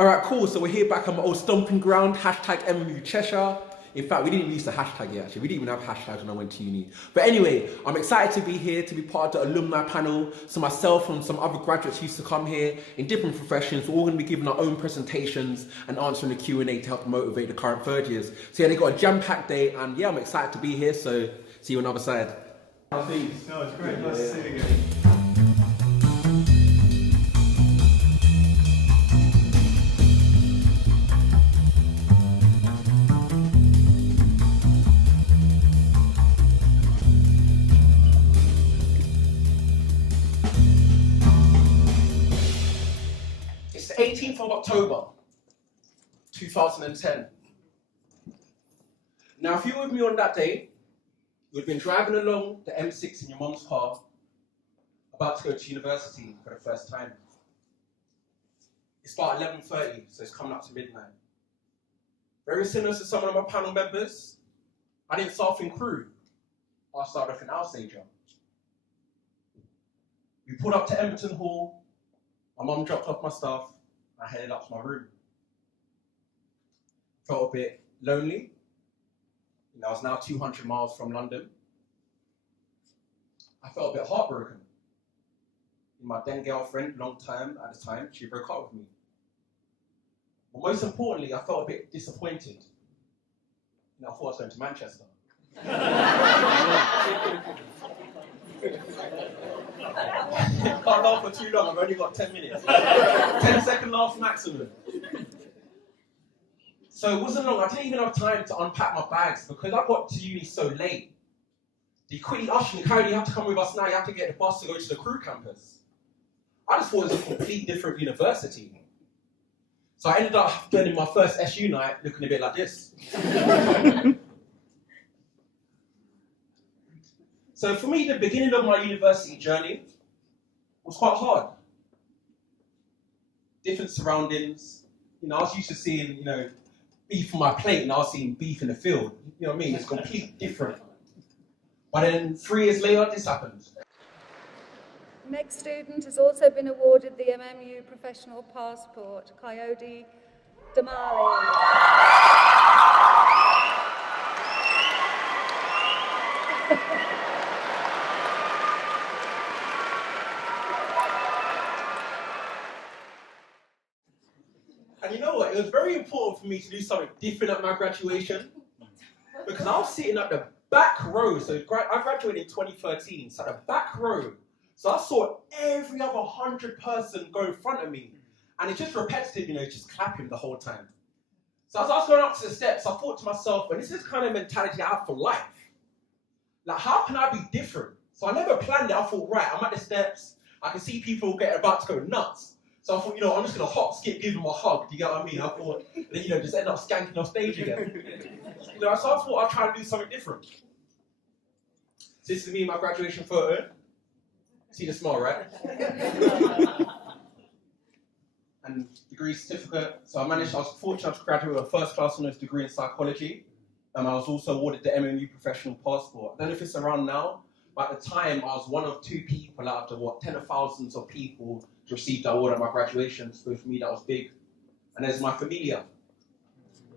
Alright, cool. So we're here back on my old stomping ground, hashtag MMU Cheshire. In fact, we didn't use the hashtag yet, actually. We didn't even have hashtags when I went to uni. But anyway, I'm excited to be here, to be part of the alumni panel. So myself and some other graduates used to come here in different professions. We're all going to be giving our own presentations and answering the Q&A to help motivate the current third years. So yeah, they got a jam-packed day, and yeah, I'm excited to be here. So see you on the other side. No, it's great. Nice to see you again. It's the 18th of October, 2010. Now, if you were with me on that day, you'd been driving along the M6 in your mum's car, about to go to university for the first time. It's about 11:30, so it's coming up to midnight. Very similar to some of my panel members, I didn't start off in crew. I started off in Alsager. We pulled up to Emberton Hall. My mum dropped off my stuff. I headed up to my room. Felt a bit lonely. I was now 200 miles from London. I felt a bit heartbroken. My then girlfriend, long time at the time, she broke up with me. But most importantly, I felt a bit disappointed. I thought I was going to Manchester. Can't laugh for too long, I've only got 10 minutes. 10-second laugh maximum. So it wasn't long, I didn't even have time to unpack my bags because I got to uni so late. They quickly ushered me, Kyle, you have to come with us now, you have to get the bus to go to the crew campus. I just thought it was a completely different university. So I ended up spending my first SU night looking a bit like this. So for me, the beginning of my university journey was quite hard. Different surroundings. I was used to seeing, beef on my plate, and I was seeing beef in the field. You know what I mean? It's completely different. But then 3 years later, this happened. Next student has also been awarded the MMU Professional Passport, Coyote Damali. And you know what? It was very important for me to do something different at my graduation because I was sitting at the back row. So I graduated in 2013, so at the back row. So I saw every other 100 person go in front of me. And it's just repetitive, just clapping the whole time. So as I was going up to the steps, I thought to myself, well, this is the kind of mentality I have for life. Like, how can I be different? So I never planned it. I thought, right, I'm at the steps. I can see people about to go nuts. So I thought, I'm just going to hop, skip, give them a hug. Do you get what I mean? I thought, and then, just end up skanking off stage again. So I thought I'd try and do something different. So this is me in my graduation photo. See the smile, right? And degree certificate. So I was fortunate to graduate with a first class honours degree in psychology. And I was also awarded the MMU Professional Passport. I don't know if it's around now, but at the time I was one of 2 people out of the, tens of thousands of people to receive the award at my graduation. So for me that was big. And there's my familia.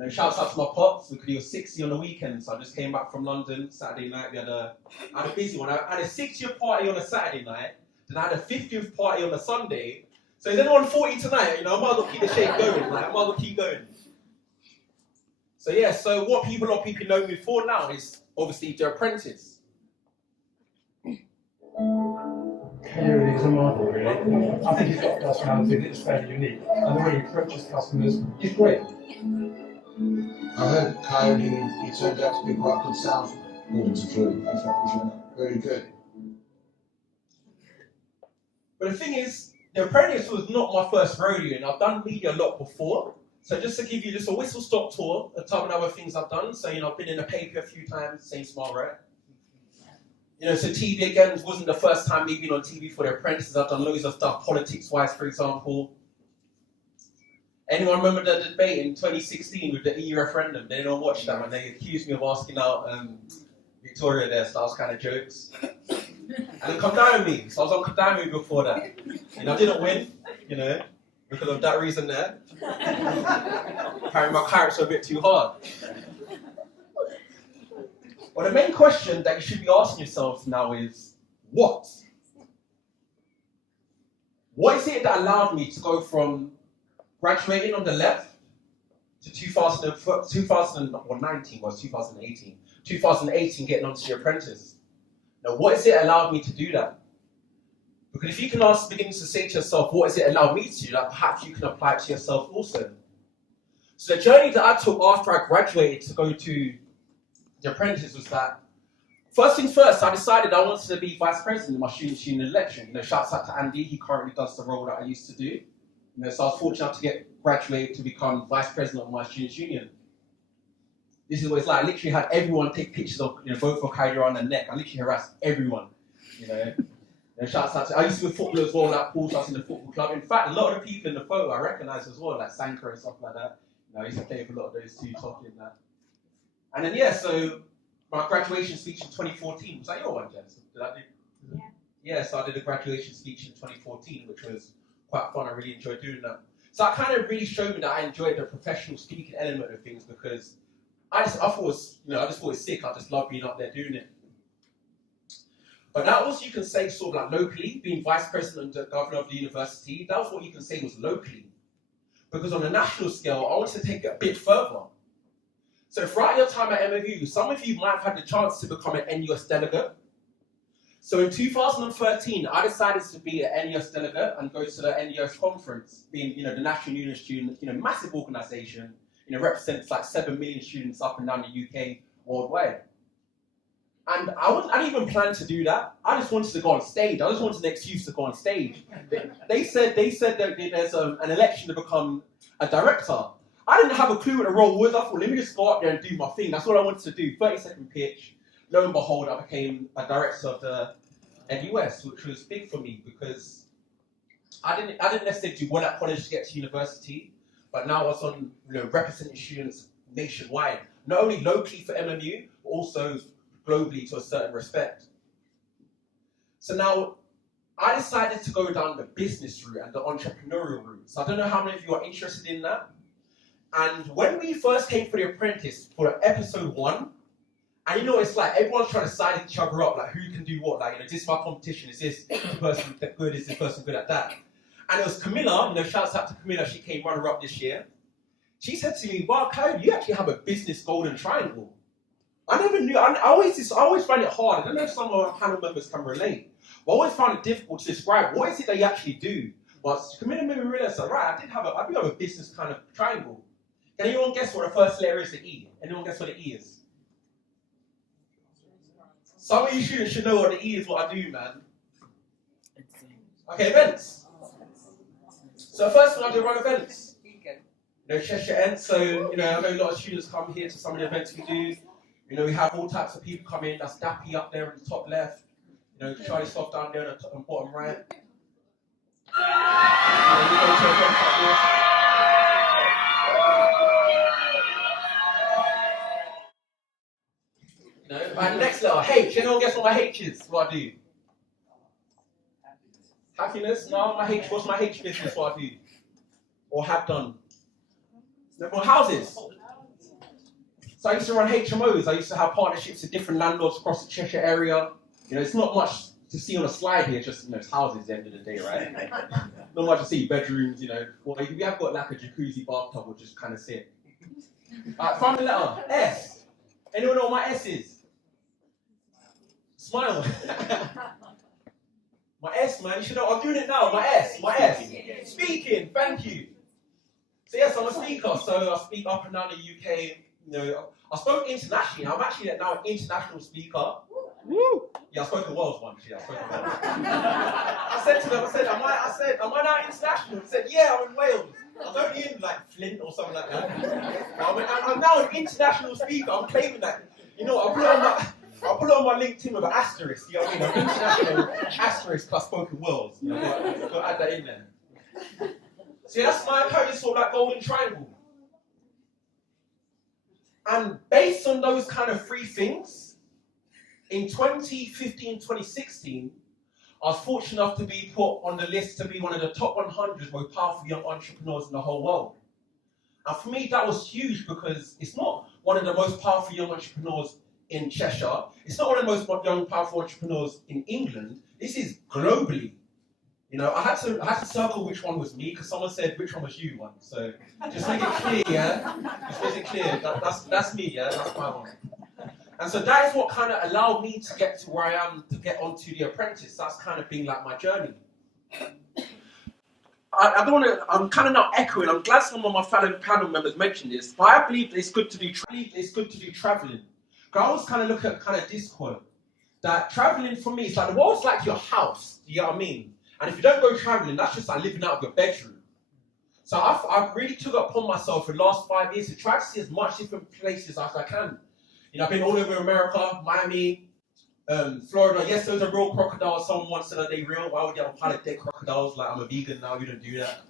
And shouts out to my pops because he was 60 on the weekend. So I just came back from London Saturday night. I had a busy one. I had a 60th party on a Saturday night. Then I had a 50th party on a Sunday. So is anyone 40 tonight? I might as well keep the shape going. I might as well keep going. So yeah, so what a lot of people know me for now is obviously The Apprentice. Really is a model, really. I think he's got a personality that's fairly unique, and the way he approaches customers is great. I heard Coyote, he turned out to be quite a good salesman, according to Drew. I thought he was very good. But the thing is, The Apprentice was not my first rodeo, and I've done media a lot before. So just to give you just a whistle-stop tour of some of the other things I've done. So, I've been in the paper a few times, same smile, right? So TV again wasn't the first time me being on TV for The Apprentices. I've done loads of stuff, politics-wise, for example. Anyone remember the debate in 2016 with the EU referendum? They didn't watch that when they accused me of asking out Victoria there, so that was kind of jokes. And then Kondami, so I was on Kondami before that. I didn't win, because of that reason there. Apparently my carrots are a bit too hard. Well, the main question that you should be asking yourselves now is, what? What is it that allowed me to go from graduating on the left to 2019 was 2018. 2018 getting onto the apprentice. Now, what is it allowed me to do that? Because if you can begin to say to yourself, what is it allowed me to do that, perhaps you can apply it to yourself also. So the journey that I took after I graduated to go to the apprentice was that, first things first, I decided I wanted to be vice president in my student election. Shouts out to Andy, he currently does the role that I used to do. So I was fortunate to get graduated to become vice president of my students' union. This is what it's like. I literally had everyone take pictures of both for carried around their neck. I literally harassed everyone. Shouts out to, I used to be a footballer as well, like Paul starts in the football club. In fact, a lot of the people in the photo I recognise as well, like Sanker and stuff like that. I used to play with a lot of those two talking that. And then so my graduation speech in 2014, was that your one, Jess? Did I do? Yeah, so I did a graduation speech in 2014, which was quite fun. I really enjoyed doing that. So that kind of really showed me that I enjoyed the professional speaking element of things, because I just thought it was sick. I just love being up there doing it. But that was, you can say, sort of like locally, being vice president and governor of the university, that was what you can say was locally. Because on a national scale, I wanted to take it a bit further. So throughout your time at MMU, some of you might have had the chance to become an NUS delegate. So in 2013, I decided to be an NUS delegate and go to the NUS conference, being the National Union of Students, massive organisation, represents like 7 million students up and down the UK worldwide. And I didn't even plan to do that. I just wanted to go on stage. I just wanted an excuse to go on stage. They said that there's an election to become a director. I didn't have a clue what the role was. I thought, let me just go up there and do my thing. That's what I wanted to do. 30-second pitch. Lo and behold, I became a director of the NUS, which was big for me because I didn't necessarily do well at college to get to university, but now I was on representing students nationwide, not only locally for MMU, but also globally to a certain respect. So now I decided to go down the business route and the entrepreneurial route. So I don't know how many of you are interested in that. And when we first came for The Apprentice for episode 1, and it's like everyone's trying to side each other up, like who can do what, like is this my competition? Is this person good? Is this person good at that? And it was Camilla, shouts out to Camilla, she came runner-up this year. She said to me, wow, Clyde, you actually have a business golden triangle. I never knew, I always find it hard. I don't know if some of our panel members can relate, but I always found it difficult to describe what is it that you actually do. But Camilla made me realize that, right, I do have a business kind of triangle. Can anyone guess what the first letter is to E? Anyone guess what the E is? Some of you students should know what the E is, what I do, man. Okay, events. So first one, I do run events. Cheshire Ends, so I know a lot of students come here to some of the events we do. We have all types of people come in. That's Dappy up there in the top left. Charlie Soft down there in the bottom right. Right, next letter, H. Anyone guess what my H is? What I do? Happiness? No, my H. What's my H business? What I do? Or have done? No more houses. So I used to run HMOs. I used to have partnerships with different landlords across the Cheshire area. It's not much to see on a slide here, just it's houses at the end of the day, right? Not much to see, bedrooms, Well, we have got like a jacuzzi bathtub, we'll just kind of see it. Alright, find the letter, S. Anyone know what my S is? Smile. My S, man, you should know, I'm doing it now, my S. Speaking, thank you. So yes, I'm a speaker, so I speak up and down the UK. I spoke internationally. I'm actually now an international speaker. Woo! Yeah, I spoke in Wales once. Yeah, I spoke in Wales. I said to them, am I now international? They said, yeah, I'm in Wales. I was only in like Flint or something like that. I'm now an international speaker. I'm claiming that. I'll put it on my LinkedIn with an asterisk. You know what I mean? I'm international asterisk plus spoken Wales. Got to add that in there. See, that's my code, sort of like golden triangle. And based on those kind of 3 things, in 2015, 2016, I was fortunate enough to be put on the list to be one of the top 100 most powerful young entrepreneurs in the whole world. And for me, that was huge because it's not one of the most powerful young entrepreneurs in Cheshire. It's not one of the most young, powerful entrepreneurs in England. This is globally. You know, I had to circle which one was me because someone said which one was you one. So just make it clear, yeah. Just make it clear. That's me, yeah. That's my one. And so that is what kind of allowed me to get to where I am, to get onto The Apprentice. That's kind of been like my journey. I don't want to. I'm kind of now echoing. I'm glad some of my fellow panel members mentioned this, but I believe it's good to do. Traveling. Because I always kind of look at kind of this quote that traveling for me is like the world's like your house. You know what I mean? And if you don't go traveling, that's just like living out of your bedroom. So I've really took it upon myself in the last 5 years to try to see as much different places as I can. You know, I've been all over America, Miami, Florida. Yes, those are real crocodiles. Someone once said that they real. Why would you have a pile of dead crocodiles? Like, I'm a vegan now, you don't do that.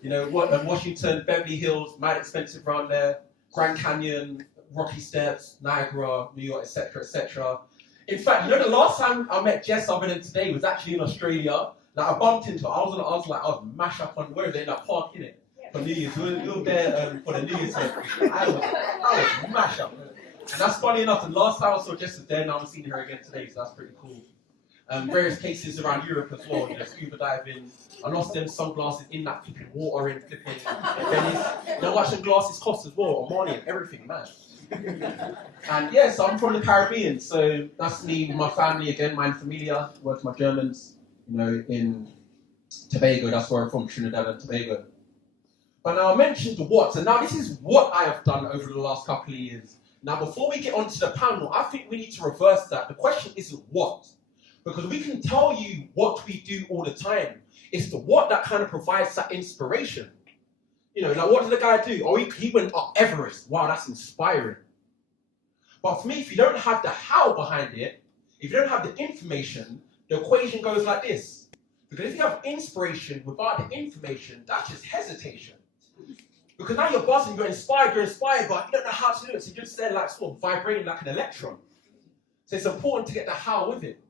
You know, Washington, Beverly Hills, mad expensive around there. Grand Canyon, Rocky Steps, Niagara, New York, etc., etc. In fact, you know, the last time I met Jess other than today was actually in Australia. Like, I bumped into her. I was mashed up on where they're in that park, innit? For New Year's. We were there for the New Year's celebration. I was mashed up. And that's funny enough. The last time I saw Jess was there, now I'm seeing her again today, so that's pretty cool. Various cases around Europe as well, you know, scuba diving. I lost them sunglasses in that flipping water in flipping Venice. You know what some glasses cost as well, money and everything, man. And yeah, so I'm from the Caribbean, so that's me with my family again, my familia, work my Germans, you know, in Tobago, that's where I'm from, Trinidad and Tobago. But now I mentioned the what, and now this is what I have done over the last couple of years. Now, before we get onto the panel, I think we need to reverse that. The question isn't what, because we can tell you what we do all the time. It's the what that kind of provides that inspiration. You know, like what did the guy do? Oh, he went up Everest. Wow, that's inspiring. But for me, if you don't have the how behind it, if you don't have the information, the equation goes like this. Because if you have inspiration without the information, that's just hesitation. Because now you're buzzing, you're inspired, but you don't know how to do it. So you're just there like sort of vibrating like an electron. So it's important to get the how with it.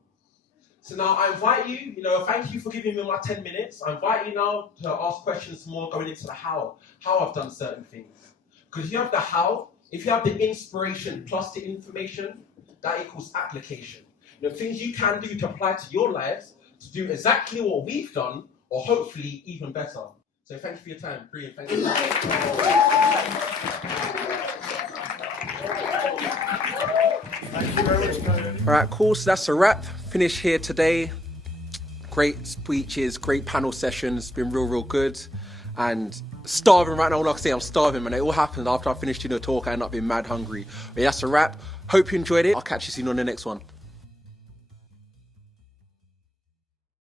So now I invite you, you know, thank you for giving me my 10 minutes. I invite you now to ask questions more going into the how I've done certain things. Because if you have the how, if you have the inspiration plus the information, that equals application. You know, things you can do to apply to your lives to do exactly what we've done, or hopefully even better. So thank you for your time. Brilliant. Thank you. Thank you very much, Karen. All right, cool. So that's a wrap. Finish here today. Great speeches, great panel sessions. Been real good. And starving right now. Like I say, I'm starving, man. It all happened after I finished doing the talk. I ended up being mad hungry. But yeah, that's a wrap. Hope you enjoyed it. I'll catch you soon on the next one.